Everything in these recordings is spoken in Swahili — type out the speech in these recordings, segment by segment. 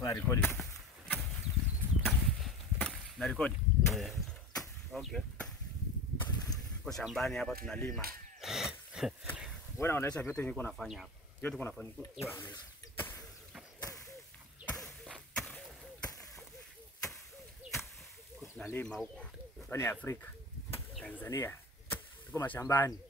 Una record. Na record? Yeah. Okay. Kwa shambani hapa tunalima. Wewe unaonesha vyote niko nafanya hapa. Vyote kuna fanya wewe unaonesha. Tunalima huko. Pani Afrika. Tanzania. Tuko mashambani.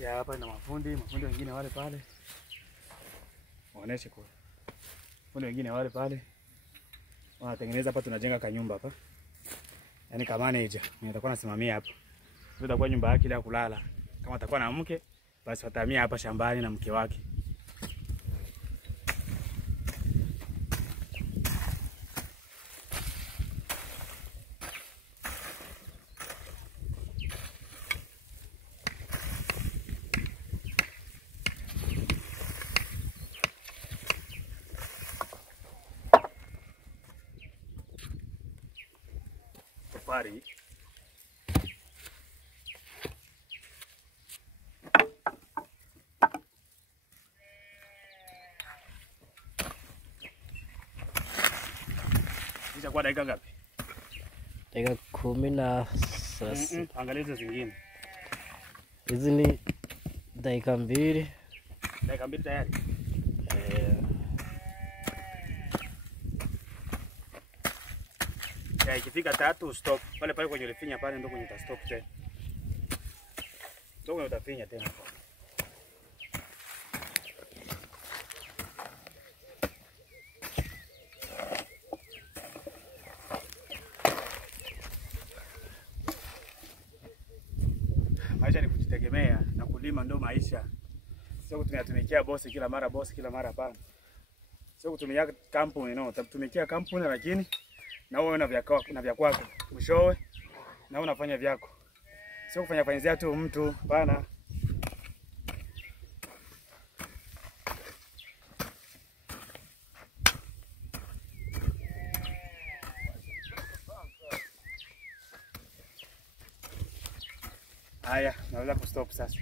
Ya hapa na mafundi wengine wale pale. Waoneshe kwa. Mafundi wengine wale pale. Wanatengeneza hapa, tunajenga kanyumba hapa. Yaani kama manager, mimi nitakuwa nasimamia hapa. Ndio itakuwa nyumba yake ile ya kulala. Kama atakuwa na mke, basi watamia hapa shambani na mke wake. Safari kwa dakika ngapi? Dakika 10 na sasa. Angalia hizo zingine. Hizi ni dakika 2. Dakika 2 tayari. Ya ikifika 3 stop. Pale pale kwenye ulifinya pale ndio kwenye uta stop tena. Ndio utafinya tena. Maisha ni kujitegemea na kulima ndio maisha. Sio kutumikia bosi kila mara hapana. Sio kutumia kampuni no, utatumikia kampuni lakini na wewe una vya kwako. Mshowe na unafanya vyako. Sio kufanya fanyizia tu mtu hapana. Haya, naweza kustop sasa.